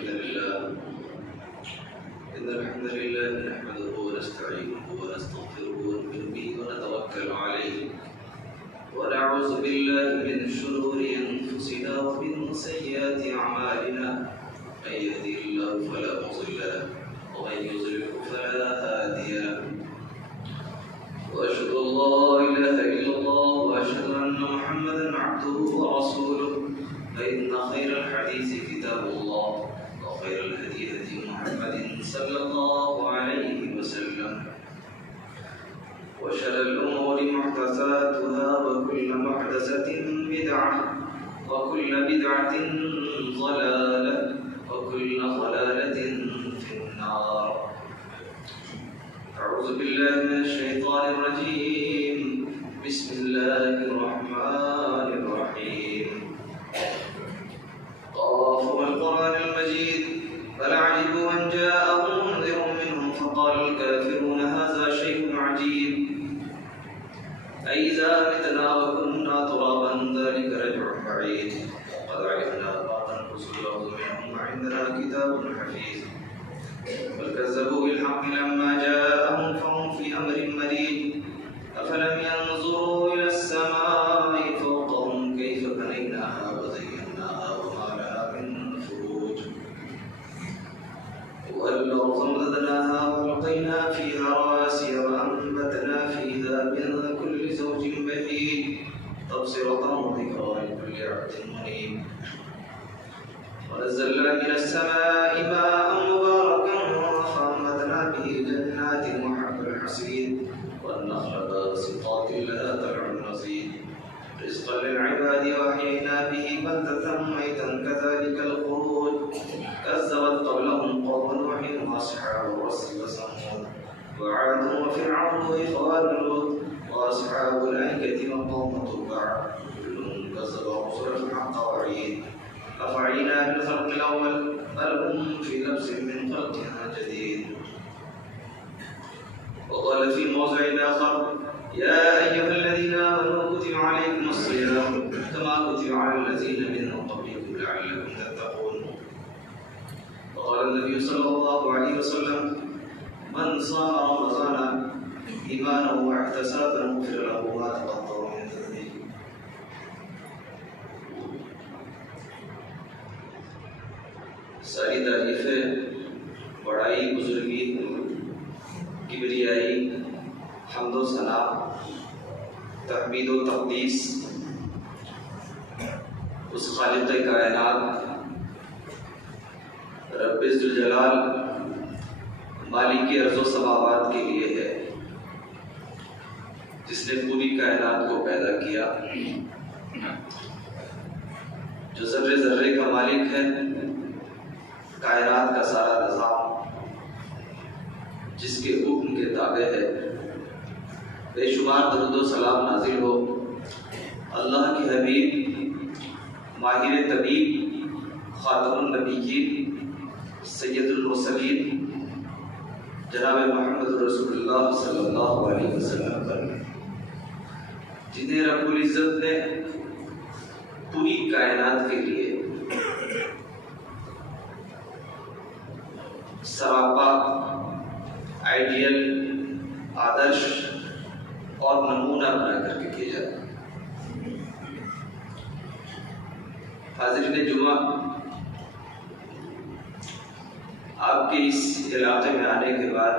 الحمد لله نحمده ونستعينه ونستغفره ونؤمن به ونتوكل عليه ونعوذ بالله من شرور أنفسنا ومن سيئات أعمالنا من يهده الله فلا مضل له ومن يضلل فلا هادي له وأشهد أن لا إله إلا الله وأشهد أن محمدا عبده ورسوله فإن خير الحديث كتاب الله وخير الهدي هدي محمد صلى الله عليه وسلم وشر الأمور محدثاتها وكل محدثة بدعة وكل بدعة ضلالة وكل ضلالة في النار. أعوذ بالله من الشيطان الرجيم. بسم الله الرحمن الرحيم. قاف والقرآن المجيد بل عجبوا أن جاءهم منذر منهم فقال الكافرون هذا شيء عجيب أإذا متنا وكنا ترابا ذلك رجع بعيد قد علمنا بعض الرسل منهم وعندنا كتاب حفيظ بل كذبوا بالحق لما جاءهم فهم في أمر مريج أفلم ينظروا إلى السماء فوقهم كيف بنيناها وزيناها وما لها من فروج والأرض مددناها وألقينا فيها رواسي وأنبتنا فيها من كل زوج بهيج تبصرة وذكرى لكل عبد منيب ونزلنا من السماء ماء مباركا فأنبتنا به جنات وحب الحصيد والنخل باسقات لها طلع نضيد رزقا للعباد وأحيينا به بلدة ميتا كذلك الخروج كذبت قبلهم قوم نوح وأصحاب الرس وثمود وعاد وفرعون وإخوان لوط وأصحاب الأيكة وقوم تبع كل كذب الرسل بالحق وعيد أفعينا بالخلق الأول بل هم في لبس من خلق جديد. وقال في موضع آخر يا أيها الذين آمنوا كتب عليكم الصيام كما كتب على الذين من قبلكم لعلكم تتقون. وقال النبي صلى الله عليه وسلم من صام رمضان إيمانا واحتسابا غفر له ما تقدم من ذنبه. ساری تعریفیں بڑائی بزرگی کبریائی حمد و ثنا تحمید و تقدیس اس خالق کائنات رب ذوالجلال مالک ارض و سماوات کے لیے ہے جس نے پوری کائنات کو پیدا کیا، جو ذرے ذرے کا مالک ہے، کائنات کا سارا نظام جس کے حکم کے تابع ہے. بے شمار درود و سلام نازل ہو اللہ کے حبیب ماہر طبیب خاتم النبیین سید المرسلین جناب محمد رسول اللہ صلی اللہ علیہ وسلم پر، جنہیں رب العزت نے پوری کائنات کے لیے سراپا آئیڈیل آدرش اور نمونہ بنا کر کے بھیجا. حاضرین جمعہ، آپ کے اس علاقے میں آنے کے بعد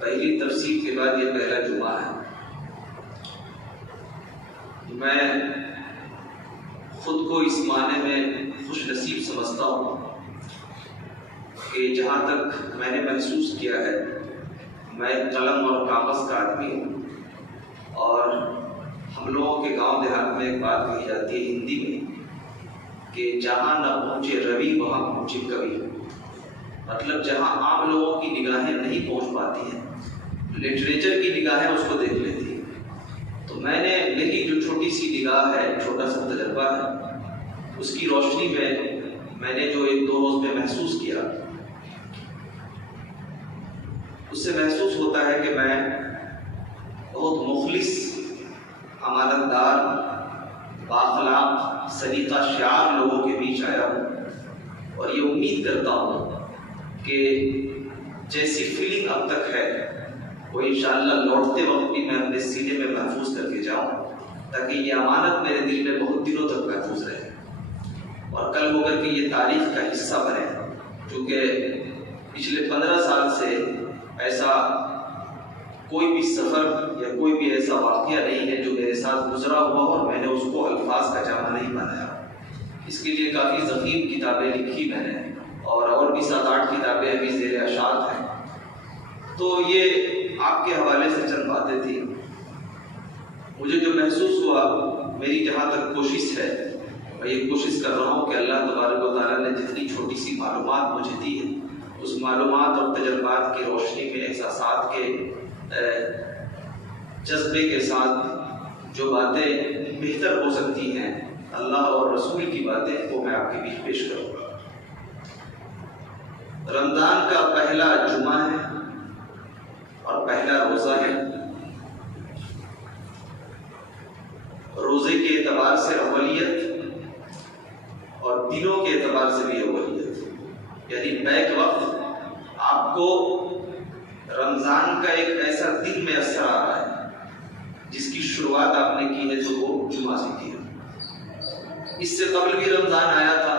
پہلی تفسیر کے بعد یہ پہلا جمعہ ہے. میں خود کو اس معنی میں خوش نصیب سمجھتا ہوں کہ جہاں تک میں نے محسوس کیا ہے، میں قلم اور کاغذ کا آدمی ہوں، اور ہم لوگوں کے گاؤں دیہات میں ایک بات کہی جاتی ہے ہندی میں کہ جہاں نہ پہنچے روی وہاں پہنچے کبھی. مطلب جہاں عام لوگوں کی نگاہیں نہیں پہنچ پاتی ہیں، لٹریچر کی نگاہیں اس کو دیکھ لیتی ہیں. تو میں نے میری جو چھوٹی سی نگاہ ہے، چھوٹا سا تجربہ ہے، اس کی روشنی میں نے جو ایک دو روز میں محسوس کیا، اس سے محسوس ہوتا ہے کہ میں بہت مخلص، امانت دار، بااخلاق، سلیقہ شعار لوگوں کے بیچ آیا ہوں، اور یہ امید کرتا ہوں کہ جیسی فیلنگ اب تک ہے وہ انشاءاللہ لوٹتے وقت بھی میں اپنے سینے میں محفوظ کر کے جاؤں، تاکہ یہ امانت میرے دل میں بہت دنوں تک محفوظ رہے اور کل ہو کر کے یہ تاریخ کا حصہ بنے، کیونکہ پچھلے 15 سال سے ایسا کوئی بھی سفر یا کوئی بھی ایسا واقعہ نہیں ہے جو میرے ساتھ گزرا ہوا اور میں نے اس کو الفاظ کا جامع نہیں بنایا۔ اس کے لیے کافی ضخیم کتابیں لکھی میں نے، اور بھی 7-8 کتابیں ابھی زیر اشاعت ہیں۔ تو یہ آپ کے حوالے سے چند باتیں تھیں۔ مجھے جو محسوس ہوا، میری جہاں تک کوشش ہے، میں یہ کوشش کر رہا ہوں کہ اللہ تبارک و تعالیٰ نے جتنی چھوٹی سی معلومات مجھے دی ہے، اس معلومات اور تجربات کی روشنی میں احساسات کے جذبے کے ساتھ جو باتیں بہتر ہو سکتی ہیں اللہ اور رسول کی باتیں، وہ میں آپ کے بیچ پیش کروں گا۔ رمضان کا پہلا جمعہ ہے اور پہلا روزہ ہے۔ روزے کے اعتبار سے اولیت اور دنوں کے اعتبار سے بھی اولیت، یعنی بیک وقت آپ کو رمضان کا ایک ایسا دن میں اثر آ رہا ہے جس کی شروعات آپ نے کی ہے تو وہ جمعہ سے کی ہے۔ اس سے قبل بھی رمضان آیا تھا،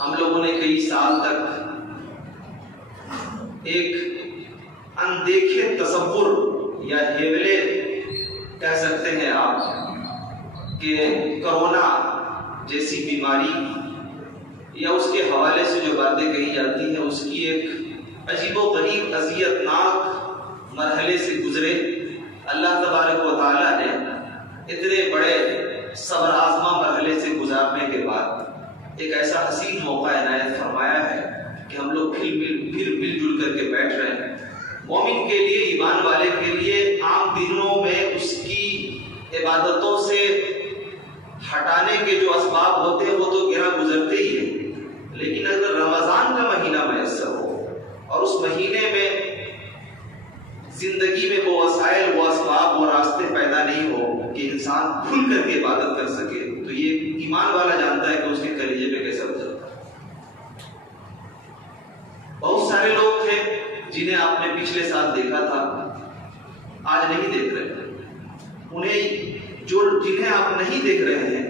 ہم لوگوں نے کئی سال تک ایک اندیکھے تصور یا ہیولے کہہ سکتے ہیں آپ کہ کرونا جیسی بیماری یا اس کے حوالے سے جو باتیں کہی جاتی ہیں اس کی ایک عجیب و غریب اذیت ناک مرحلے سے گزرے۔ اللہ تبارک و تعالیٰ نے اتنے بڑے صبر آزما مرحلے سے گزارنے کے بعد ایک ایسا حسین موقع عنایت فرمایا ہے کہ ہم لوگ پھر مل جل کر کے بیٹھ رہے ہیں۔ مومن کے لیے، ایمان والے کے لیے عام دنوں میں اس کی عبادتوں سے ہٹانے کے جو اسباب ہوتے ہیں وہ تو گرا گزرتے ہی ہیں، لیکن اگر رمضان کا مہینہ میسر ہو اور اس مہینے میں زندگی میں وہ وسائل، وہ اسباب، وہ راستے پیدا نہیں ہو کہ انسان کھل کر کے عبادت کر سکے، تو یہ ایمان والا جانتا ہے کہ اس کے کلیجے پہ کیسا گزرتا ہے۔ بہت سارے لوگ تھے جنہیں آپ نے پچھلے سال دیکھا تھا، آج نہیں دیکھ رہے، جنہیں آپ نہیں دیکھ رہے ہیں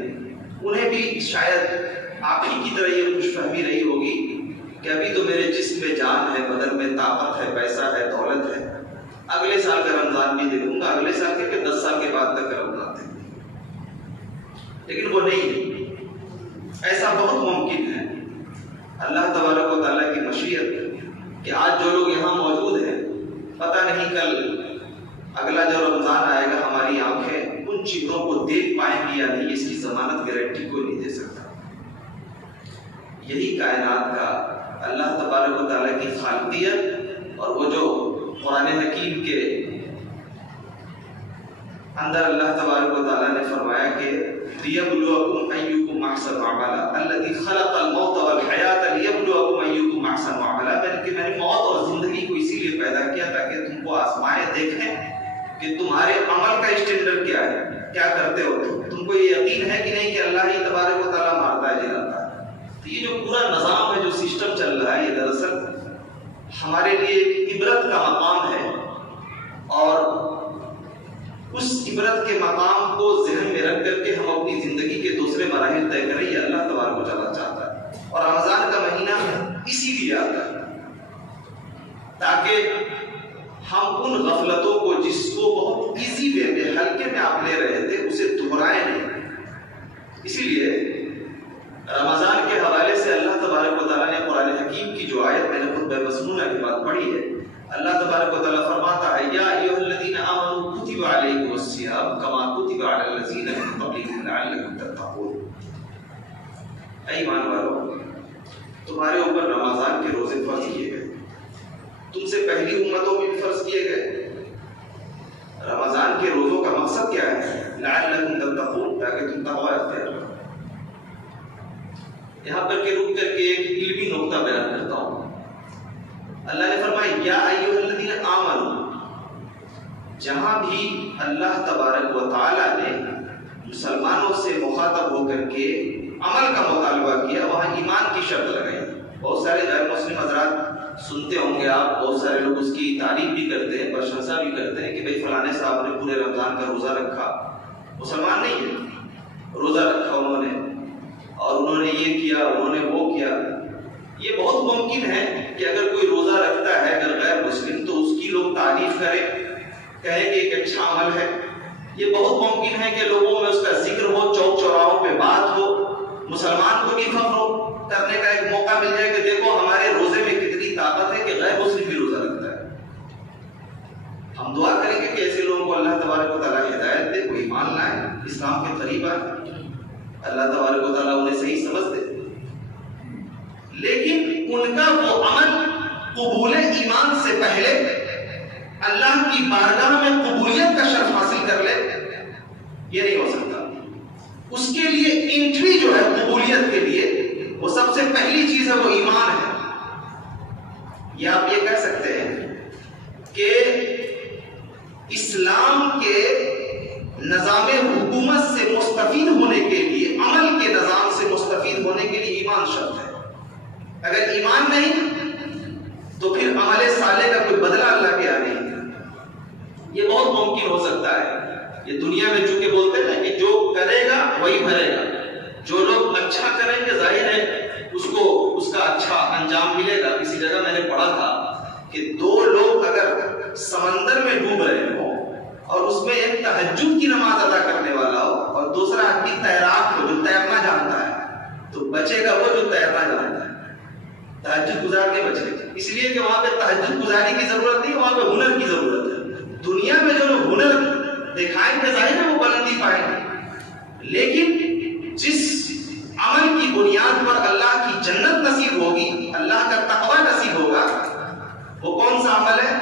انہیں بھی شاید آپ ہی کی طرح یہ خوش فہمی رہی ہوگی کہ ابھی تو میرے جسم میں جان ہے، بدن میں طاقت ہے، پیسہ ہے، دولت ہے، اگلے سال کا رمضان بھی دیکھوں گا، اگلے سال کے 10 سال کے بعد تک رمضان دیکھوں گا۔ لیکن وہ نہیں ہے، ایسا بہت ممکن ہے اللہ تبارک و تعالیٰ کی مشیت کہ آج جو لوگ یہاں موجود ہیں، پتہ نہیں کل اگلا جو رمضان آئے گا ہماری آنکھیں ان چیزوں کو دیکھ پائیں گی یا نہیں، اس کی ضمانت گارنٹی کوئی نہیں دے سکتا۔ یہی کائنات کا اللہ تبارک و تعالیٰ کی خالقیت اور وہ جو قرآن حکیم کے اندر اللہ تبارک و تعالیٰ نے فرمایا کہ لِيَبْلُوَكُمْ أَيُّكُمْ أَحْسَنُ عَمَلًا الَّذِي خَلَقَ الْمَوْتَ وَالْحَيَاةَ لِيَبْلُوَكُمْ أَيُّكُمْ أَحْسَنُ عَمَلًا، میں نے موت اور زندگی کو اسی لیے پیدا کیا تاکہ تم کو آزمائے، دیکھیں کہ تمہارے عمل کا اسٹینڈرڈ کیا ہے، کیا کرتے ہو تم کو یہ یقین ہے کہ نہیں کہ اللہ ہی تبارک و تعالیٰ مارتا ہے جلاتا ہے۔ تو یہ جو پورا نظام ہے، جو سسٹم چل رہا ہے، یہ دراصل ہمارے لیے ایک عبرت کا مقام ہے، اور اس عبرت کے مقام کو ذہن میں رکھ کر کے ہم اپنی زندگی کے دوسرے مراحل طے کریں، یہ اللہ تبارک و تعالیٰ چاہتا ہے۔ اور رمضان کا مہینہ اسی لیے آتا ہے تاکہ ہم ان غفلتوں کو جس کو بہت ایزی وے میں، ہلکے میں آپ لے رہے تھے، اسے دہرائیں نہیں۔ اسی لیے رمضان کے حوالے سے اللہ تبارک و تعالیٰ نے قرآن حکیم کی جو آیت میں نے خطبہ مسنونہ کے بعد پڑھی ہے، اللہ تبارک و تعالیٰ فرماتا ہے یا ایھا الذین آمنوا کتب علیکم الصیام کما کتب علی الذین من قبلکم لعلکم تتقون۔ اے ایمان والو، تمہارے اوپر رمضان کے روزے فرض کیے گئے، تم سے پہلی امتوں میں بھی فرض کیے گئے۔ رمضان کے روزوں کا مقصد کیا ہے؟ لعلکم تتقون، تاکہ تم تقوی اختیار کرو۔ یہاں پر کہ رک کر کے ایک علمی نقطہ بیان کرتا ہوں۔ اللہ نے فرمایا یا ایھا الذین آمنوا، جہاں بھی اللہ تبارک و تعالیٰ نے مسلمانوں سے مخاطب ہو کر کے عمل کا مطالبہ کیا، وہاں ایمان کی شرط لگائی۔ بہت سارے غیر مسلم حضرات سنتے ہوں گے آپ، بہت سارے لوگ اس کی تعریف بھی کرتے ہیں، پرشنسا بھی کرتے ہیں کہ بھئی فلانے صاحب نے پورے رمضان کا روزہ رکھا، مسلمان نہیں ہے، روزہ رکھا انہوں نے، اور انہوں نے یہ کیا، انہوں نے وہ کیا۔ یہ بہت ممکن ہے کہ اگر کوئی روزہ رکھتا ہے اگر غیر مسلم تو اس کی لوگ تعریف کریں، کہیں کہ ایک اچھا عمل ہے۔ یہ بہت ممکن ہے کہ لوگوں میں اس کا ذکر ہو، چوک چوراہوں پہ بات ہو، مسلمان کو بھی فخر ہو، کرنے کا ایک موقع مل جائے کہ دیکھو ہمارے روزے میں کتنی طاقت ہے کہ غیر مسلم بھی روزہ رکھتا ہے۔ ہم دعا کریں گے کہ ایسے لوگوں کو اللہ تبارک و تعالیٰ ہدایت دے، وہ ایمان لائیں، اسلام کے قریب آئیں، اللہ تبارک و تعالیٰ انہیں صحیح سمجھ دے۔ لیکن ان کا وہ عمل قبول ایمان سے پہلے اللہ کی بارگاہ میں قبولیت کا شرف حاصل کر لے، یہ نہیں ہو سکتا۔ اس کے لیے انٹری جو ہے قبولیت کے لیے، وہ سب سے پہلی چیز ہے وہ ایمان ہے۔ یا آپ یہ کہہ سکتے ہیں کہ اسلام کے نظام حکومت سے مستفید ہونے کے لیے، عمل کے نظام سے مستفید ہونے کے لیے ایمان شرط ہے۔ اگر ایمان نہیں تو پھر عمل صالح کا کوئی بدلہ اللہ کے یہاں نہیں۔ یہ بہت ممکن ہو سکتا ہے، یہ دنیا میں چونکہ بولتے ہیں کہ جو کرے گا وہی بھرے گا، جو لوگ اچھا کریں گے ظاہر ہے اس کو اس کا اچھا انجام ملے گا۔ کسی جگہ میں نے پڑھا تھا کہ دو لوگ اگر سمندر میں ڈوب رہے ہوں اور اس میں ایک تہجد کی نماز ادا کرنے والا ہو اور دوسرا آدمی تیراک ہو جو تیرنا جانتا ہے، تو بچے گا وہ جو تیرنا جانتا ہے، تہجد گزار کے بچے گا، اس لیے کہ وہاں پہ تہجد گزاری کی ضرورت نہیں، وہاں پہ ہنر کی ضرورت ہے۔ دنیا میں جو لوگ ہنر دکھائیں گے ظاہر ہے وہ بلندی پائیں گے، لیکن جس عمل کی بنیاد پر اللہ کی جنت نصیب ہوگی، اللہ کا تقوی نصیب ہوگا، وہ کون سا عمل ہے؟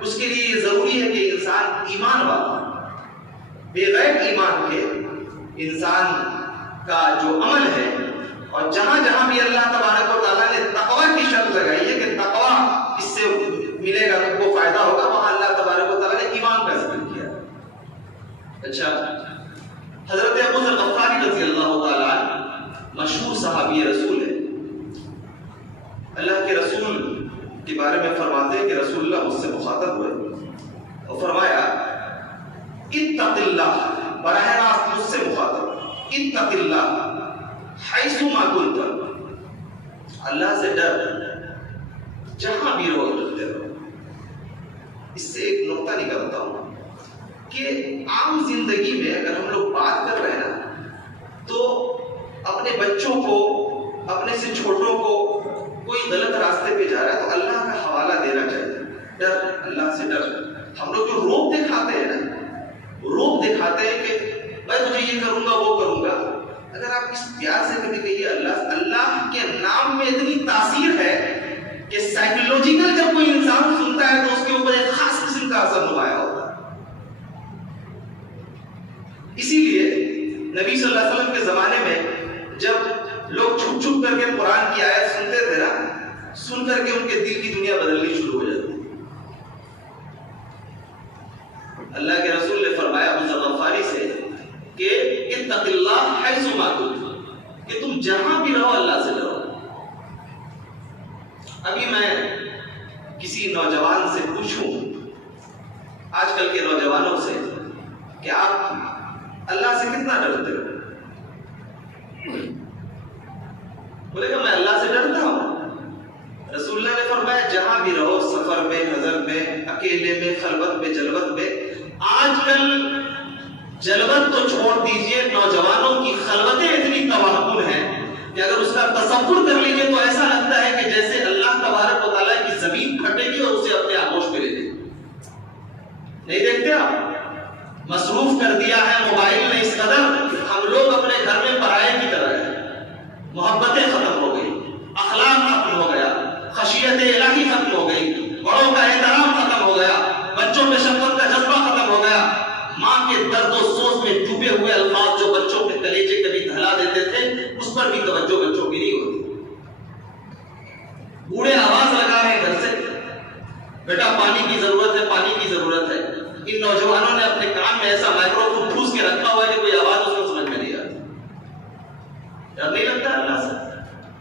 اس کے لیے یہ ضروری ہے کہ انسان ایمان والا، بغیر ایمان کے انسان کا جو عمل ہے، اور جہاں جہاں بھی اللہ تبارک و تعالیٰ نے تقوی کی شرط لگائی ہے کہ تقوی اس سے ملے گا تو کو فائدہ ہوگا، وہاں اللہ تبارک و تعالیٰ نے ایمان کا ذکر کیا۔ اچھا، حضرت ابو ذر غفاری رضی اللہ تعالیٰ مشہور صحابی رسول ہے، اللہ کے رسول کے بارے میں فرماتے ہیں کہ رسول اللہ مجھ سے مخاطب ہوئے اور فرمایا اتق اللہ، براہ راست مجھ سے مخاطب، اتق اللہ حیث ما کنت، اللہ سے ڈر، جہاں بھی رہو ڈرتے رہو۔ اس سے ایک نقطہ نکالتا ہوں کہ عام زندگی میں اگر ہم لوگ بات کر رہے ہیں تو اپنے بچوں کو، اپنے سے چھوٹوں کو کوئی غلط راستے پہ جا رہا ہے تو اللہ کا حوالہ دینا چاہیے، ڈر، اللہ سے ڈر۔ ہم لوگ جو روب دکھاتے ہیں نا، روب دکھاتے ہیں کہ میں تجھے یہ کروں گا وہ کروں گا، اگر آپ اس پیار سے کبھی کہیے اللہ کے نام میں اتنی تاثیر ہے کہ سائیکولوجیکل جب کوئی انسان سنتا ہے تو اس کے اوپر ایک خاص قسم کا اثر نمایاں ہوتا ہے۔ اسی لیے نبی صلی اللہ علیہ وسلم کے زمانے میں جب لوگ چھپ چھپ کر کے قرآن کی آیت سنتے تھے نا، سن کر کے ان کے دل کی دنیا بدلنی شروع ہو جاتی۔ اللہ کے رسول نے فرمایا ابو ذر غفاری سے کہ اتق اللہ حیث ما کنت، کہ تم جہاں بھی رہو اللہ سے ڈرو۔ ابھی میں کسی نوجوان سے پوچھوں، آج کل کے نوجوانوں سے، کہ آپ اللہ سے کتنا ڈرتے ہو؟ بولے گا میں اللہ سے ڈرتا ہوں۔ رسول اللہ نے فرمایا جہاں بھی رہو، سفر میں، حضر میں، اکیلے میں، خلوت میں، جلوت میں۔ آج کل جلوت تو چھوڑ دیجئے، نوجوانوں کی خلوتیں اتنی توہم ہیں کہ اگر اس کا تصور کر لیجئے تو ایسا لگتا ہے کہ جیسے اللہ تبارک و تعالیٰ کی زمین پھٹے گی اور اسے اپنے آغوش میں لے لے۔ نہیں دیکھتے آپ، مصروف کر دیا ہے موبائل نے اس قدر، ہم لوگ اپنے گھر میں پرائے کی طرح ہیں، محبتیں ختم ہو گئی، اخلاق ختم ہو گیا، خشیت الہی ختم ہو گئی، بڑوں کا احترام ختم ہو گیا، بچوں میں شفقت کا جذبہ ختم ہو گیا۔ ماں کے درد و سوز میں ڈوبے ہوئے الفاظ جو بچوں کے کلیجے کبھی دہلا دیتے تھے، اس پر بھی توجہ بچوں کی نہیں ہوتی۔ بوڑھے آواز لگا رہے ہیں گھر سے، بیٹا پانی کی ضرورت ہے، پانی کی ضرورت ہے۔ ان نوجوانوں نے اپنے کان میں ایسا مائکرو فون ٹھوس کے رکھا ہوا ہے کہ کوئی آواز اس کو سمجھ میں نہیں آتی۔ ڈر نہیں لگتا اللہ سے؟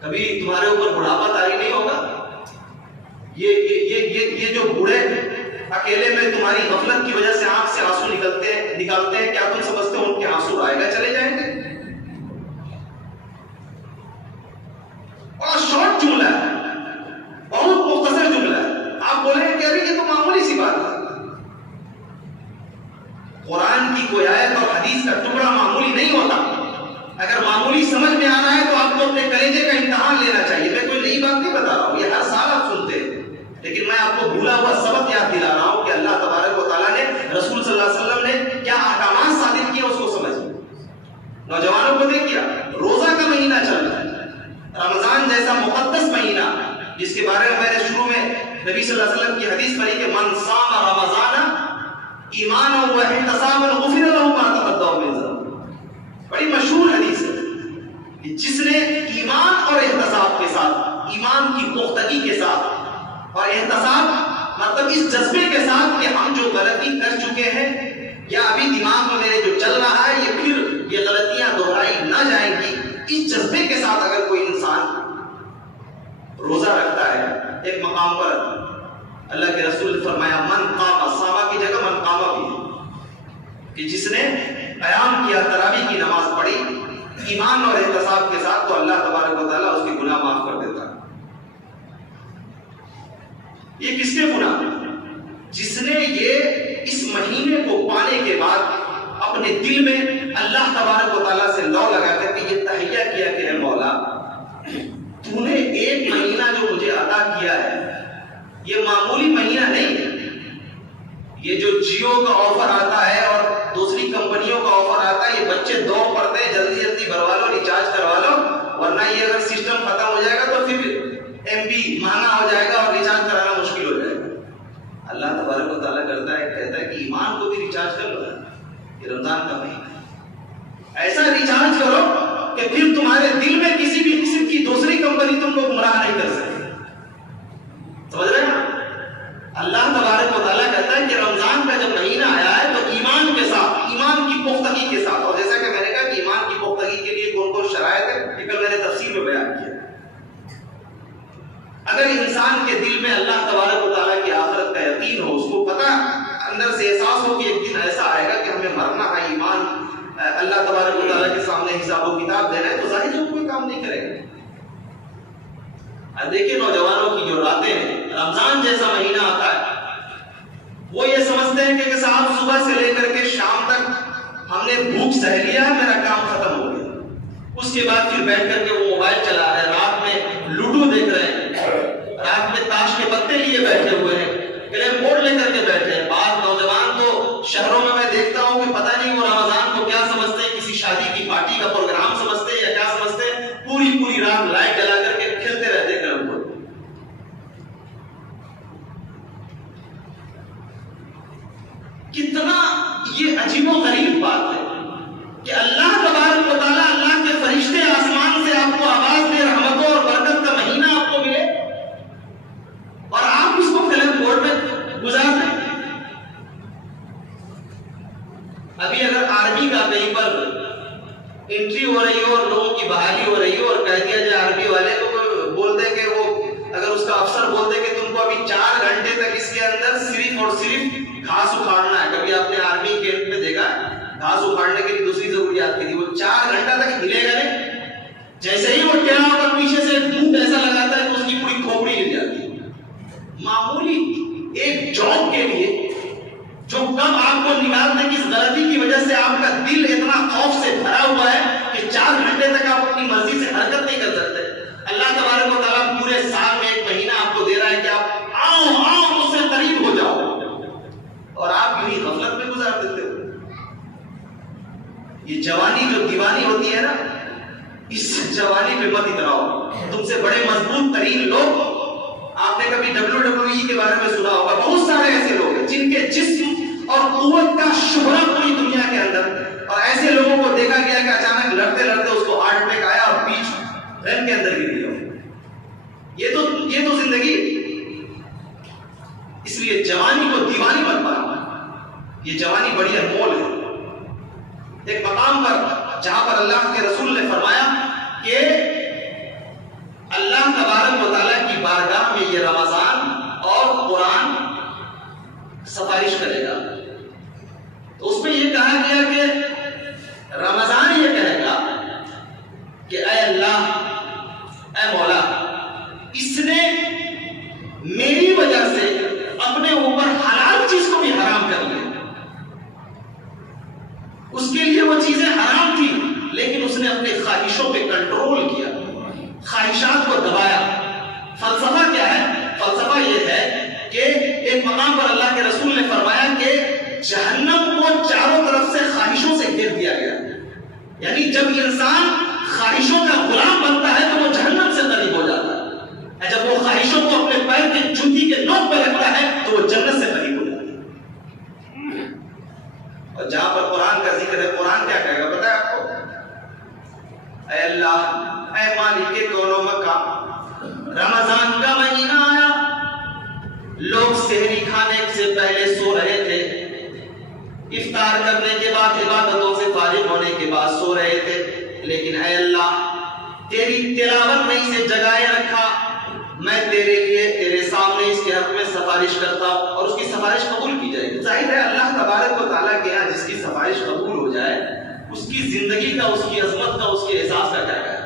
کبھی تمہارے اوپر بڑھاپا طاری نہیں ہوگا؟ یہ جو بوڑھے اکیلے میں تمہاری غفلت کی وجہ سے آنکھ سے آنسو نکالتے ہیں، کیا تم سمجھتے ہو ان کے آنسو آئے گا چلے جائیں گے؟ اور شارٹ جملہ ہے، بہت مختصر جملہ ہے، آپ بولیں گے کہ ابھی یہ تو معمولی سی بات ہے۔ قرآن کی کوئی آیت اور حدیث کا ٹکڑا معمولی نہیں ہوتا۔ اگر معمولی سمجھ میں آ رہا ہے تو آپ کو اپنے کلیجے کا امتحان لینا چاہیے۔ میں کوئی نئی بات نہیں بتا رہا ہوں، یہ ہر سال آپ سنتے ہیں، لیکن میں آپ کو بھولا ہوا سبق یاد دلا رہا ہوں کہ اللہ تبارک و تعالیٰ نے، رسول صلی اللہ علیہ وسلم نے کیا احکامات صادر کیے اس کو سمجھیں۔ نوجوانوں کو دیکھیے، روزہ کا مہینہ چل رہا ہے، رمضان جیسا مقدس مہینہ جس کے بارے میں میں نے شروع میں نبی صلی اللہ علیہ وسلم کی حدیث پڑھی کہ من صام رمضان ایمانا و احتسابا غفر له ما تقدم من ذنبه، بڑی مشہور حدیث ہے کہ جس نے ایمان اور احتساب کے ساتھ، ایمان کی پختگی کے ساتھ اور احتساب مطلب اس جذبے کے ساتھ کہ ہم جو غلطی کر چکے ہیں یا ابھی دماغ میں میرے جو چل رہا ہے یہ پھر یہ غلطیاں دہرائی نہ جائیں گی، اس جذبے کے ساتھ اگر کوئی انسان روزہ رکھتا ہے، ایک مقام پر اللہ کے رسول نے فرمایا من قام، صامہ کی جگہ من قامہ بھی، کہ جس نے قیام کیا، تراویح کی نماز پڑھی ایمان اور احتساب کے ساتھ، تو اللہ تبارک و تعالیٰ اس کے گناہ معاف کر دیتا ہے۔ یہ کس کے گناہ؟ جس نے یہ اس مہینے کو پانے کے بعد اپنے دل میں اللہ تبارک و تعالیٰ سے لو لگا کر کے یہ تحیہ کیا کہ اے مولا، تو نے ایک مہینہ جو مجھے عطا کیا ہے یہ معمولی مہینہ نہیں ہے۔ یہ جو جیو کا آفر آتا ہے اور دوسری کمپنیوں کا آفر آتا ہے، یہ بچے دوڑ پڑتے ہیں جلدی جلدی بھروا لو، ریچارج کروا لو، ورنہ یہ اگر سسٹم ختم ہو جائے گا تو پھر ایم بی مہنگا ہو جائے گا اور ریچارج کرانا مشکل ہو جائے گا۔ اللہ تبارک و تعالیٰ کرتا ہے، کہتا ہے کہ ایمان کو بھی ریچارج کر لو، یہ رمضان کا مہینہ ایسا ریچارج کرو کہ پھر تمہارے دل میں کسی بھی قسم کی دوسری کمپنی تم کو گمراہ نہیں کر سکے۔ سمجھ رہے ہیں؟ اللہ تبارک و تعالیٰ کہتا ہے کہ رمضان کا جب مہینہ آیا ہے تو ایمان کے ساتھ، ایمان کی پختگی کے ساتھ، اور جیسا کہ میں نے کہا کہ ایمان کی پختگی کے لیے کون کون شرائط ہے یہ کل میں نے تفصیل میں بیان کیا۔ اگر انسان کے دل میں اللہ تبارک و تعالیٰ کی آخرت کا یقین ہو، اس کو پتہ اندر سے احساس ہو کہ ایک دن ایسا آئے گا کہ ہمیں مرنا ہے، ایمان اللہ تبارک و تعالیٰ کے سامنے حساب و کتاب دینا ہے، تو ظاہر ہے کوئی کام نہیں کرے گا۔ دیکھیں نوجوانوں کی جو راتیں ہیں، رمضان جیسا مہینہ آتا ہے، وہ یہ سمجھتے ہیں کہ صاحب صبح سے لے کر کے شام تک ہم نے بھوک سہ لیا ہے، میرا کام ختم ہو گیا، اس کے بعد پھر بیٹھ کر کے وہ موبائل چلا رہے ہیں، رات میں لوڈو دیکھ رہے ہیں، رات میں تاش کے پتے لیے بیٹھے ہوئے ہیں، کیرم بورڈ لے کر کے بیٹھے ہیں۔ بعض نوجوان تو شہروں میں دیکھتا ہوں کہ پتہ نہیں وہ رمضان کو کیا سمجھتے ہیں، کسی شادی کی پارٹی کا پروگرام سمجھتے ہیں یا کیا سمجھتے ہیں، پوری رات لائٹ جلا کر کے کھیلتے رہتے ہیں کیرم بورڈ۔ کتنا یہ عجیب و غریب بات ہے کہ اللہ تبارک و تعالیٰ، اللہ کے فرشتے آسمان سے آپ کو آواز دے، رحمتوں اور برکت کا مہینہ آپ کو ملے، اور آپ اس کو کیرم بورڈ میں گزار دیں۔ ابھی اگر آرمی کا کہیں پر انٹری ہو رہی ہو اور لوگوں کی بحالی ہو رہی ہو اور کہہ دیا جائے آرمی والے کو، بولتے کہ وہ اگر اس کا افسر بولتے کہ تم کو ابھی 4 گھنٹے تک اس کے اندر صرف اور صرف گھاس اکھاڑنا ہے، کبھی آپ نے آرمی کیمپ میں دیکھا گھاس اکھاڑنے کے لیے دوسری ضروریات کی تھی، وہ 4 گھنٹہ تک ہلے گا نہیں، جیسے ہی وہ ٹیڑھا ہو کر پیچھے سے دھوپ ایسا لگاتا ہے کہ اس کی پوری کھوپڑی ہل جاتی ہے۔ معمولی ایک جاب کے لیے جو کب آپ کو نکال دے، کس غلطی کی وجہ سے آپ کا دل اتنا خوف سے بھرا ہوا ہے کہ 4 گھنٹے تک آپ اپنی مرضی سے حرکت نہیں کر سکتے۔ اللہ تبارک و تعالیٰ پورے سال میں ایک مہینہ آپ کو دے رہا ہے کہ آپ آؤ مجھ سے قریب ہو جاؤ، اور آپ یوں ہی غفلت میں گزار دیتے ہو۔ یہ جوانی جو دیوانی ہوتی ہے نا، اس جوانی پہ مت اتراؤ۔ تم سے بڑے مضبوط ترین لوگ، آپ نے کبھی WWE کے بارے میں سنا ہوگا، بہت سارے ایسے لوگ ہیں جن کے جسم اور قوت کا شہرہ پوری دنیا کے اندر، اور ایسے لوگوں کو دیکھا گیا کہ اچانک لڑتے لڑتے اس کو ہارٹ اٹیک آیا اور بیچ رن کے اندر گر گیا۔ یہ تو زندگی ہے۔ اس لیے جوانی کو دیوانی مت بناؤ، یہ جوانی بڑی انمول ہے۔ ایک مقام پر جہاں پر اللہ کے رسول نے فرمایا کہ اللہ تبارک و تعالیٰ کی بارگاہ میں یہ رمضان اور قرآن سفارش کرے گا. تو اس میں یہ کہا گیا کہ رمضان یہ کہے گا کہ اے اللہ، اے مولا، اس نے میری وجہ سے اپنے اوپر حلال چیز کو بھی حرام کر لیا. اس کے لیے وہ چیزیں حرام تھی لیکن اس نے اپنے خواہشوں پہ کنٹرول کیا، خواہشات کو دبایا. فلسفہ کیا ہے؟ فلسفہ یہ ہے کہ ایک مقام پر اللہ کے رسول نے فرمایا کہ جہنم کو چاروں طرف سے خواہشوں سے گھیر دیا گیا. یعنی جب انسان خواہشوں کا غلام بنتا ہے تو وہ جہنم سے قریب ہو جاتا ہے، جب وہ خواہشوں کو اپنے پیر کے جوتی کے نوک پہ رکھتا ہے تو وہ جنت سے قریب ہو جاتا ہے. اور جہاں پر قرآن کا ذکر ہے، قرآن کیا کہے گا پتہ ہے آپ کو؟ اے اللہ، اے مالک کونو مکان، رمضان کا مہینہ آیا، لوگ سحری کھانے سے پہلے سو رہے تھے، افطار کرنے کے بعد عبادتوں سے فارغ ہونے کے بعد سو رہے تھے، لیکن اے اللہ تیری تلاوت نے اسے جگائے رکھا. میں تیرے لیے تیرے سامنے اس کے حق میں سفارش کرتا ہوں اور اس کی سفارش قبول کی جائے گی. ظاہر ہے اللہ تبارک و تعالیٰ کے یہاں جس کی سفارش قبول ہو جائے اس کی زندگی کا، اس کی عظمت کا، اس کے احساس کا کیا ہے.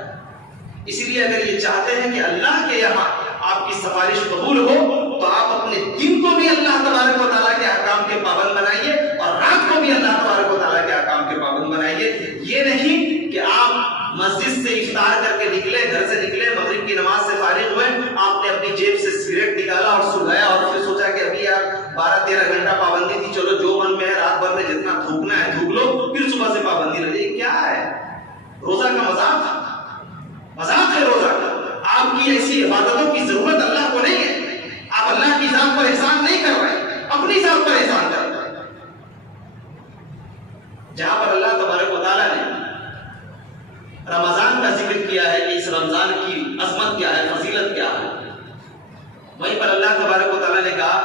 اس لیے اگر یہ چاہتے ہیں کہ اللہ کے یہاں آپ کی سفارش قبول ہو تو آپ اپنے دن کو بھی اللہ تبارک و تعالیٰ کے احکام کے پابند بنائیے اور رات کو بھی اللہ تبارک و تعالیٰ کے احکام کے پابند بنائیے. یہ نہیں کہ آپ مسجد سے افطار کر کے نکلے، گھر سے نکلے، مغرب کی نماز سے فارغ ہوئے، آپ نے اپنی جیب سے سگریٹ نکالا اور سلگایا اور پھر سوچا کہ ابھی یار 12-13 گھنٹہ پابندی تھی، چلو جو من میں ہے رات بھر میں جتنا تھوکنا ہے تھوک لو، پھر صبح سے پابندی لگ جائے. کیا ہے؟ روزہ کا مذاق ہے روزہ کا. آپ کی ایسی عبادتوں کی ضرورت اللہ کو نہیں ہے. آپ اللہ کی ذات پر احسان نہیں کر رہے، اپنی ذات پر احسان کر رہے. جہاں پر اللہ تبارک و تعالیٰ نے رمضان کا ذکر کیا ہے کہ اس رمضان کی عظمت کیا ہے، فضیلت کیا ہے، وہیں پر اللہ تبارک و تعالیٰ نے کہا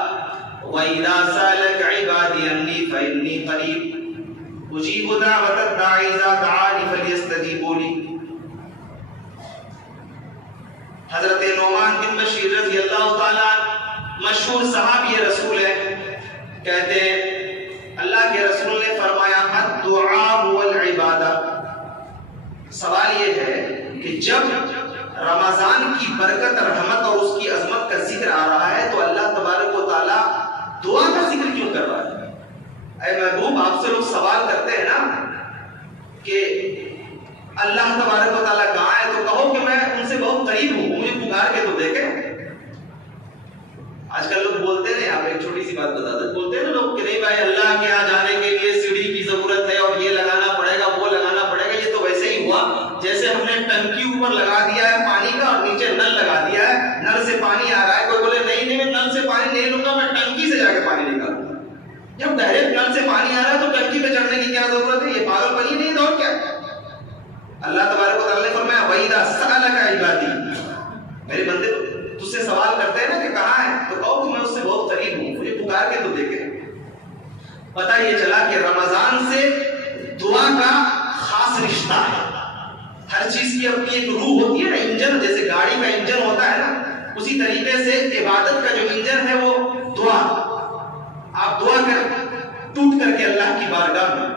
وَإِذَا سَأَلَكَ عِبَادِي عَنِّي فَإِنِّي قَرِيبٌ أُجِيبُ دَعْوَةَ الدَّاعِ إِذَا دَعَانِ فَلْيَسْتَجِيبُوا لِي. حضرت نعمان بن بشیر رضی اللہ تعالیٰ مشہور صحابی رسول ہے، کہتے ہیں اللہ کے رسول نے فرمایا الدعاء والعبادہ. سوال یہ ہے کہ جب رمضان کی برکت، رحمت اور اس کی عظمت کا ذکر آ رہا ہے تو اللہ تبارک و تعالیٰ دعا کا ذکر کیوں کر رہا ہے؟ اے محبوب، آپ سے لوگ سوال کرتے ہیں نا کہ اللہ تبارک و تعالیٰ کہاں ہے، تو کہو کہ میں ان سے بہت قریب ہوں، مجھے پکار کے تو دیکھیں. آج کل لوگ بولتے ہیں، آپ ایک چھوٹی سی بات بتا دیں، بولتے ہیں نا لوگ کہ نہیں بھائی اللہ کے یہاں جانے کے لیے سیڑھی کی ضرورت ہے اور یہ لگانا پڑے گا، وہ لگانا پڑے گا. یہ تو ویسے ہی ہوا جیسے ہم نے ٹنکی اوپر لگا دیا ہے پانی کا اور نیچے نل لگا دیا ہے، نل سے پانی آ رہا ہے. کوئی بولے نہیں میں نل سے پانی نہیں لوں گا، میں ٹنکی سے جا کے پانی نکالوں گا. جب ڈائریکٹ نل سے پانی آ رہا ہے تو ٹنکی پہ چڑھنے کی کیا ضرورت ہے؟ یہ پاگل پنی نہیں ہے اور کیا. اللہ تبارک و تعالیٰ نے فرمایا وَإِذَا سَأَلَكَ عِبَادِي، میرے بندے تجھ سے سوال کرتے ہیں نا کہ کہاں ہے، تو کہو کہ میں اس سے بہت قریب ہوں، مجھے پکار کے تو دیکھیں. پتہ یہ چلا کہ رمضان سے دعا کا خاص رشتہ ہے. ہر چیز کی اپنی ایک روح ہوتی ہے نا، انجن جیسے گاڑی کا انجن ہوتا ہے نا، اسی طریقے سے عبادت کا جو انجن ہے وہ دعا. آپ دعا کر ٹوٹ کر کے اللہ کی بارگاہ میں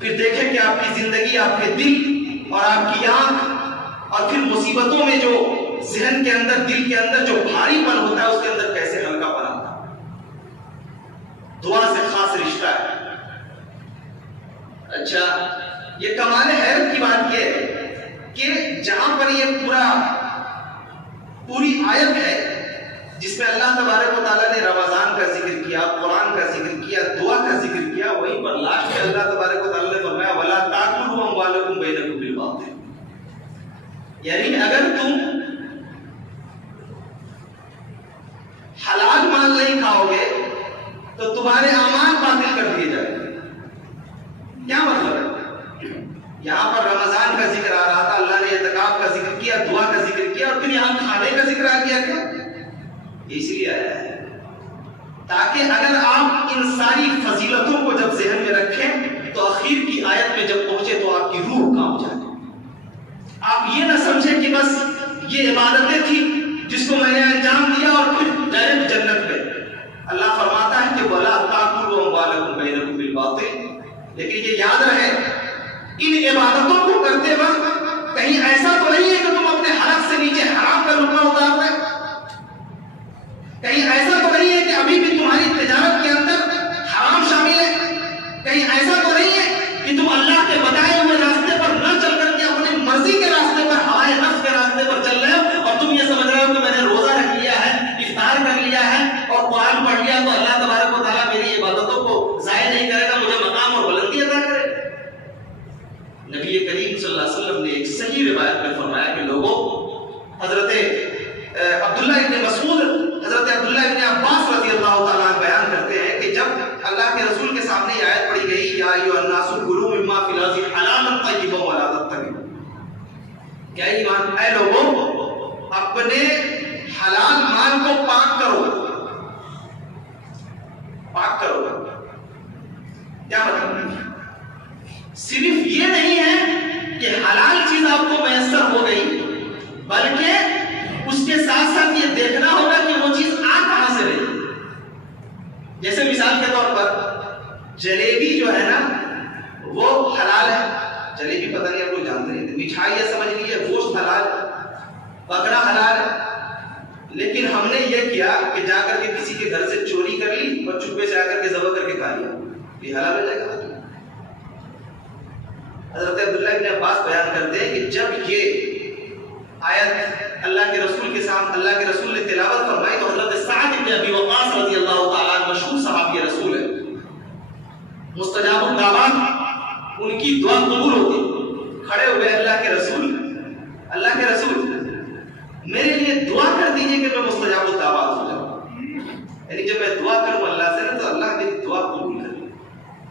پھر دیکھیں کہ آپ کی زندگی، آپ کے دل اور آپ کی آنکھ اور پھر مصیبتوں میں جو ذہن کے اندر، دل کے اندر جو بھاری پن ہوتا ہے اس کے اندر کیسے ہلکا پن آتا ہے. دعا سے خاص رشتہ ہے. اچھا، یہ کمال حیرت کی بات یہ ہے کہ جہاں پر یہ پوری آیت ہے جس میں اللہ تبارک و تعالیٰ نے رمضان کا ذکر کیا، قرآن کا ذکر کیا، دعا کا ذکر کیا، وہیں پر لاسٹ میں اللہ تبارک و تعالیٰ نے فرمایا وَلَا تَأْكُلُوا أَمْوَالَكُمْ بَيْنَكُمْ بِالْبَاطِلِ. یعنی اگر تم حلال مال نہیں کھاؤ گے تو تمہارے اعمال باطل کر دیے جائیں گے. کیا مطلب ہے؟ یہاں پر رمضان کا ذکر آ رہا تھا، اللہ نے اعتکاف کا ذکر کیا، دعا کا ذکر کیا، اور پھر یہاں کھانے کا ذکر آ گیا. کیا اس لیے آیا ہے تاکہ اگر آپ ان ساری فضیلتوں کو جب ذہن میں رکھیں تو اخیر کی آیت میں جب پہنچے تو آپ کی روح کانپ جائے. آپ یہ عبادتیں تھی جس کو میں نے انجام دیا اور پھر ڈائریکٹ جنت پہ۔ اللہ فرماتا ہے کہ وَلَا تَأْكُلُوا أَمْوَالَكُمْ بَيْنَكُمْ بِالْبَاطِلِ، لیکن یہ یاد رہے ان عبادتوں کو کرتے وقت کہیں ایسا تو نہیں ہے کہ تم اپنے حلق سے نیچے حرام کا لقمہ اتار رہے، کہیں ایسا تو نہیں ہے کہ ابھی بھی تمہاری تجارت کے اندر حرام شامل ہے، کہیں ایسا تو نہیں ہے کہ تم اللہ کے بتائے ہوئے راستے پر نہ چل کر کے اپنی مرضی کے راستے پر، ہوائے نفس کے راستے پر چل رہے ہو اور تم یہ سمجھ رہے ہو کہ میں نے روزہ رکھ لیا ہے، افطار کر لیا ہے اور قرآن پڑھ لیا تو اللہ تبارک و تعالیٰ میری عبادتوں کو ضائع نہیں کرے گا، مجھے مقام اور بلندی عطا کرے۔ نبی کریم صلی اللہ علیہ وسلم نے ایک صحیح روایت میں فرمایا کہ لوگوں، حضرت عبداللہ ابن مسعود، حضرت عبداللہ ابن عباس رضی اللہ تعالیٰ عنہ بیان کرتے ہیں کہ جب اللہ کے رسول کے سامنے یہ آیت پڑھی گئی یا ایھا الناس کلوا مما فی الارض حلالا طیبا ولا تتبعوا، کیا ایمان اے لوگوں اپنے حلال مال کو پاک کرو، پاک کرو۔ کیا مطلب؟ صرف یہ نہیں ہے کہ حلال چیز آپ کو میسر ہو گئی، بلکہ اس کے ساتھ ساتھ یہ دیکھنا ہوگا کہ وہ چیز آ کہاں سے رہی۔ جیسے مثال کے طور پر جلیبی جو ہے نا وہ حلال ہے، جلیبی پتہ نہیں آپ لوگ جانتے نہیں، مٹھائی ہے سمجھ لیجیے، گوشت حلال، بکرا حلال ہے، لیکن ہم نے یہ کیا کہ جا کر کے کسی کے گھر سے چوری کر لی اور چپے سے آ کر کے ذبح کر کے کھا لیا، یہ حلال ہو جائے گا؟ حضرت عبداللہ ابن عباس بیان کرتے ہیں کہ جب یہ آیت اللہ کے رسول کے سامنے اللہ کے رسول نے تلاوت فرمائی تو حضرت سعد بن ابی وقاص رضی اللہ تعالیٰ عنہ مشہور صحابی رسول ہے، مستجاب الدعوات، ان کی دعا قبول ہوتی، کھڑے ہوئے اللہ کے رسول میرے لیے دعا کر دیجیے کہ میں مستجاب الدعوات ہو جاؤں، یعنی جب میں دعا کروں اللہ سے تو اللہ میری دعا قبول کرے۔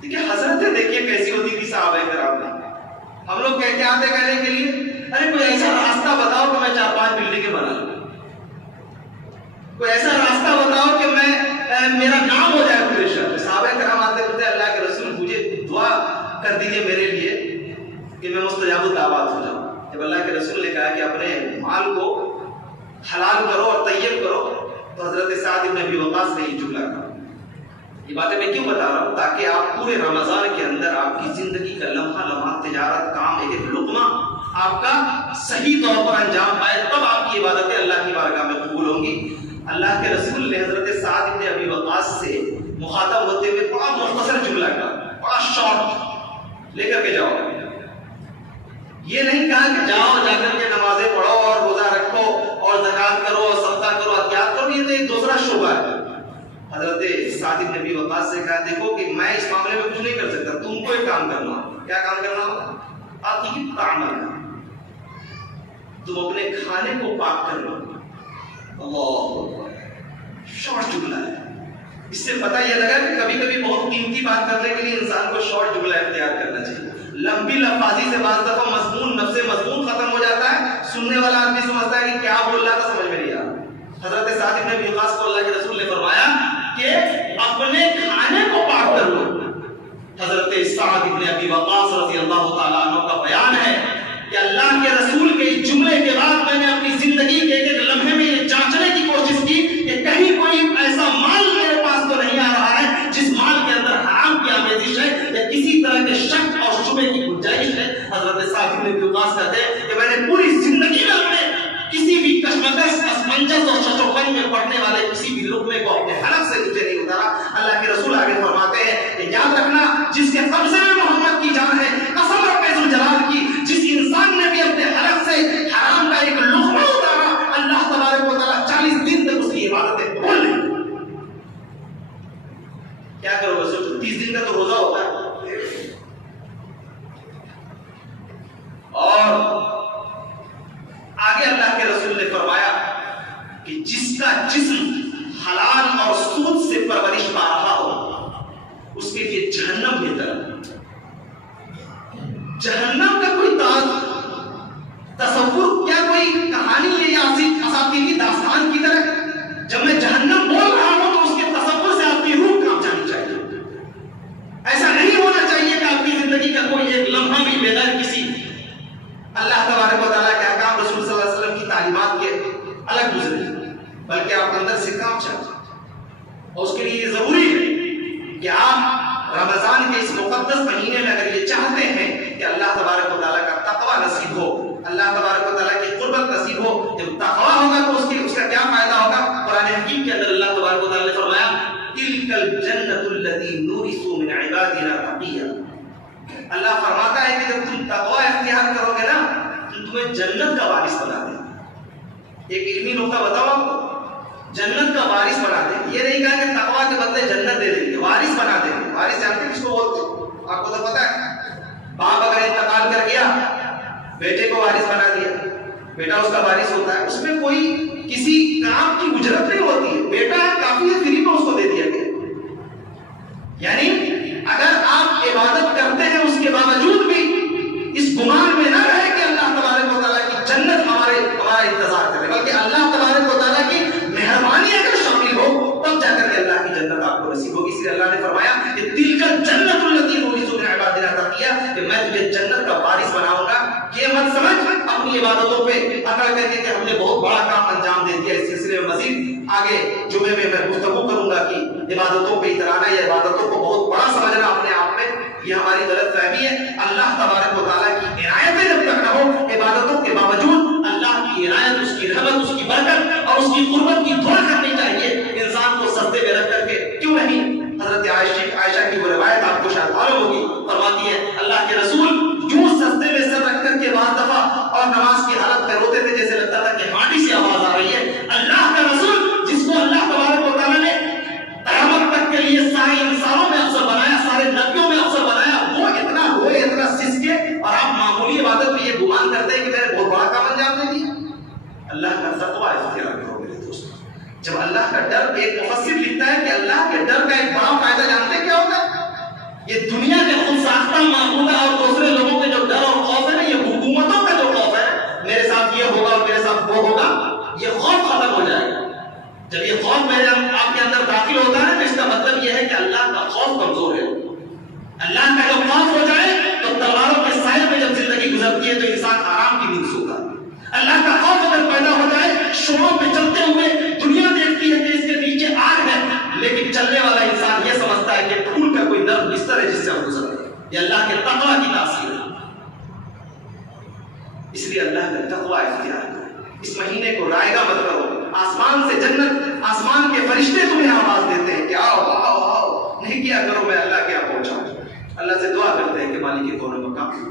دیکھیے حضرت دیکھیے کیسی ہوتی تھی صحابہ کرام میں، ہم لوگ کہتے آتے کہنے کے لیے ارے کوئی ایسا راستہ بتاؤ کہ میں 4-5 بلڈنگیں بنا لوں، کوئی ایسا راستہ بتاؤ کہ میں میرا نام ہو جائے پورے شہر میں۔ صحابہ کرام آتے کہتے اللہ کے رسول مجھے دعا کر دیجیے میرے لیے کہ میں مستجاب الدعوات ہو جاؤں۔ جب اللہ کے رسول نے کہا کہ اپنے مال کو حلال کرو اور طیب کرو تو حضرت سعد بن ابی وقاص نے یہ جملہ کہا۔ یہ باتیں میں کیوں بتا رہا ہوں؟ تاکہ آپ پورے رمضان کے اندر آپ کی زندگی کا لمحہ لمحہ تجارت، کام، ایک ایک لقمہ آپ کا صحیح طور پر انجام پائے، تب آپ کی عبادتیں اللہ کی بارگاہ میں قبول ہوں گی۔ اللہ کے رسول نے حضرت سعد بن ابی وقاص سے مخاطب ہوتے ہوئے بڑا مختصر جملہ کہا، بڑا شارٹ، لے کر کے جاؤ۔ یہ نہیں کہا کہ جاؤ جا کر کے نمازیں پڑھو اور روزہ رکھو اور زکات کرو اور صدقہ کرو، عطیات کرو، یہ تو ایک دوسرا شعبہ ہے۔ حضرت سعد بن ابی وقاص سے کہا دیکھو کہ میں اس معاملے میں کچھ نہیں کر سکتا، تم کو ایک کام کرنا ہوگا۔ کیا کام کرنا ہوگا؟ عقیق تعمل، تم اپنے کھانے کو پاک کر لو۔ اللہ، شارٹ جملہ ہے، اس سے پتہ یہ لگا کہ کبھی کبھی بہت قیمتی بات کرنے کے لیے انسان کو شارٹ جملہ اختیار کرنا چاہیے۔ لمبی لفاظی سے بعض دفعہ مضمون نفس مضمون ختم ہو جاتا ہے، سننے والا آدمی سمجھتا ہے کہ کیا بول رہا تھا، سمجھ میں نہیں آیا۔ حضرت سعد بن ابی وقاص کو اللہ کے رسول نے فرمایا کہ اپنے کھانے کو پاک کر لو۔ حضرت سعد بن ابی وقاص رضی اللہ تعالیٰ عنہ کا بیان ہے کہ اللہ کے رسول کے اس جملے کے بعد میں نے اپنی زندگی کے ایک لمحے میں یہ جانچنے کی کوشش کی کہ کہیں کوئی ایسا مال میرے پاس تو نہیں آ رہا ہے جس مال کے اندر حرام کی آمیزش ہے یا کسی طرح کے شک اور شبہ کی گنجائش ہے۔ حضرت سعد بن ابی وقاص کہتے ہیں کہ میں نے پوری زندگی میں اپنے کسی بھی کشمکش، اسمنجس اور ششوفن میں پڑنے والے کسی بھی لقمے کو اپنے حلق سے نیچے نہیں اتارا۔ اللہ کے رسول آگے فرماتے ہیں کہ یاد رکھنا جس کے قبضے میں محمد کی جان ہے، قسم رب ذوالجلال کی، جس انسان نے بھی اپنے حلق سے حرام کا ایک لقمہ اتارا، اللہ تبارک و تعالیٰ 40 دن تک اس کی عبادتیں قبول نہیں۔ کیا کرو گے؟ سوچو 30 دن کا تو روزہ ہوتا ہے، اور آگے اللہ کے رسول نے فرمایا کہ جس کا جسم حلال اور سود سے پرورش پا رہا ہو اس کے لیے جہنم بہتر ہے۔ جہنم کا کوئی تصور، کیا کوئی کہانی ہے یا اساطیری داستان کی طرح؟ جب میں جہنم بول رہا ہوں تو اس کے تصور سے آپ کی روح کانپ جانی چاہیے۔ ایسا نہیں ہونا چاہیے کہ آپ کی زندگی کا کوئی ایک لمحہ بھی بغیر کسی اللہ تبارک و تعالیٰ کے احکام، رسول صلی اللہ علیہ وسلم کی تعلیمات بلکہ آپ اندر سے کام چاہتے ہیں. اور اس کے لیے یہ ضروری ہے کہ آپ رمضان کے اس مقدس مہینے میں اگر یہ چاہتے ہیں کہ اللہ تبارک و تعالیٰ کا تقوی نصیب ہو، اللہ تبارک و تعالیٰ کی قربت نصیب ہو، جب تقوی ہوگا تو اس کا کیا فائدہ ہوگا؟ قرآن حکیم کے اندر اللہ تبارک و تعالیٰ نے فرمایا تِلْكَ الْجَنَّةُ الَّتِي نُورِثُ مِنْ عِبَادِنَا تَقِيًّا. اللہ فرماتا ہے کہ جب تم تقوی اختیار کرو گے نا تو تمہیں جنت کا وارث بنا دیں. ایک علمی نقطہ بتاؤ آپ کو، جنت کا وارث بنا دیں. یہ نہیں کہا کہ تقوی کے بدلے جنت دے دیں گے، وارث بنا دیں گے. وارث جانتے ہیں کس کو بولتے ہیں؟ آپ کو تو پتا ہے. باپ اگر انتقال کر گیا، بیٹے کو وارث بنا دیا، بیٹا اس کا وارث ہوتا ہے. اس میں کوئی کسی کام کی اجرت نہیں ہوتی ہے، بیٹا کافی ہے، فری میں اس کو دے دیا گیا. یعنی اگر آپ عبادت کرتے ہیں اس کے باوجود بھی اس گمان میں نہ رہے کہ اللہ تبارک و تعالیٰ کی جنت ہمارا انتظار کرے، بلکہ اللہ تبارک و تعالیٰ کی مہربانی اگر شامل ہو تب جا کر کے اللہ کی جنت آپ کو نصیب ہوگی. اس لیے اللہ نے فرمایا کہ تِلْكَ الْجَنَّةُ الَّتِي نُورِثُ مِنْ عِبَادِنَا تَقِيًّا، کہ میں تجھے جنت کا وارث بناؤں گا. یہ مت سمجھ اپنی عبادتوں پہ اکڑ کر کے کہ ہم نے بہت بڑا کام انجام دے دیا. اس سلسلے میں مزید آگے جمعے میں گفتگو کروں گا کہ عبادتوں پہ اترانا یا عبادتوں کو بہت بڑا سمجھنا اپنے آپ میں یہ ہماری غلط فہمی ہے. اللہ تبارک و تعالیٰ کی عنایتیں جب تک نہ ہو، عبادتوں کے باوجود اللہ کی عنایت، اس کی رحمت، اس کی برکت اور اس کی قربت کی دعا کرنی چاہیے. انسان کو سجدے میں رکھ کر کے کیوں نہیں؟ حضرت عائشہ کی وہ روایت آپ کو شاید معلوم ہوگی، فرماتی ہے اللہ کے رسول یوں سجدے میں سر رکھ کر کے بعض دفعہ اور نماز کی حالت میں روتے تھے جیسے لگتا تھا کہ ہانڈی سے آواز آ رہی ہے. اللہ کا رسول جس کو اللہ تبارک و تعالیٰ نے قیامت تک کے لیے سارے انسانوں میں افضل بنایا، سارے نبیوں میں افضل بنایا، وہ اتنا روئے، اتنا سسکے، اور آپ معمولی عبادت میں یہ گمان کرتے ہیں کہ میں نے بہت بڑا کام انجام دے دیا. اللہ کا تقویٰ اختیار کرو میرے دوست. جب اللہ کا ڈر، ایک مفسر لکھتا ہے کہ اللہ کے ڈر کا ایک بڑا فائدہ جانتے ہیں کیا ہوتا ہے؟ یہ دنیا کے خود ساختہ معمولہ اور دوسرے لوگوں کے جو ڈر اور خوف ہے نا، یہ حکومتوں کا جو خوف ہے، میرے ساتھ یہ ہوگا اور میرے ساتھ وہ ہوگا، یہ خوف ختم ہو جائے گا. جب یہ خوف میرے آپ کے اندر داخل ہوتا ہے تو اس کا مطلب یہ ہے کہ اللہ کا خوف کمزور ہے. اللہ کا جب خوف ہو جائے تو تلواروں کے سائے میں جب زندگی گزرتی ہے تو انسان آرام کی نیند سوتا ہے. اللہ کا خوف اگر پیدا ہو جائے، شوروں میں چلتے ہوئے دنیا دیکھتی ہے کہ اس کے نیچے آگ ہے، لیکن چلنے والا انسان یہ سمجھتا ہے کہ پھول کا کوئی نرم بستر ہے جس سے ہم گزر رہے ہیں. یہ اللہ کے تقویٰ کی تاثیر ہے. اس لیے اللہ کا تقویٰ اختیار کرو. اس مہینے کو رائے گا مت کرو. آسمان سے جنت، آسمان کے فرشتے تمہیں آواز دیتے ہیں کہ آؤ آؤ آؤ. نہیں کیا کرو میں اللہ کے یہاں پہنچاؤں. اللہ سے دعا کرتے ہیں کہ مالک کون مقام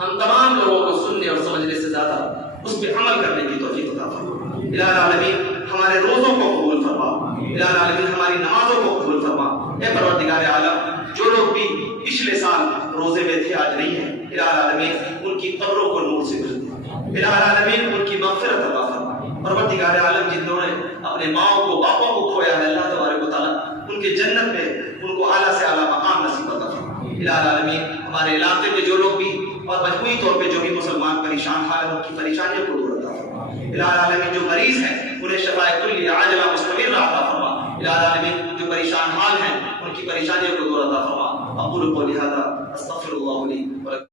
ہم تمام لوگوں کو سننے اور سمجھنے سے زیادہ اس پہ عمل کرنے کی توفیق عطا فرما. الہ العالمین ہمارے روزوں کو قبول فرما. الہ العالمین ہماری نمازوں کو قبول فرما. اے پروردگار عالم، جو لوگ بھی پچھلے سال روزے میں تھے آج نہیں ہیں، الہ العالمین ان کی قبروں کو نور سے بھر دے. الہ العالمین ان کی مغفرت عطا فرما. پروردگار عالم جنہوں نے اپنے ماؤں کو، باپوں کو کھویا ہے، اللہ تبارک و تعالیٰ ان کے جنت میں ان کو اعلیٰ سے اعلیٰ مقام نصیب عطا فرما. الہ العالمین ہمارے علاقے میں جو لوگ بھی اور مجموعی طور پہ جو بھی مسلمان پریشان حال ہیں ان کی پریشانیوں کو دور عطا فرما. الہ العالمین جو مریض ہیں انہیں شفاء کلی عاجلہ مستمر عطا فرما. الہ العالمین جو پریشان حال ہیں ان کی پریشانیوں کو دور عطا فرما. اقول قولی ھذا استغفر اللہ لی ولکم.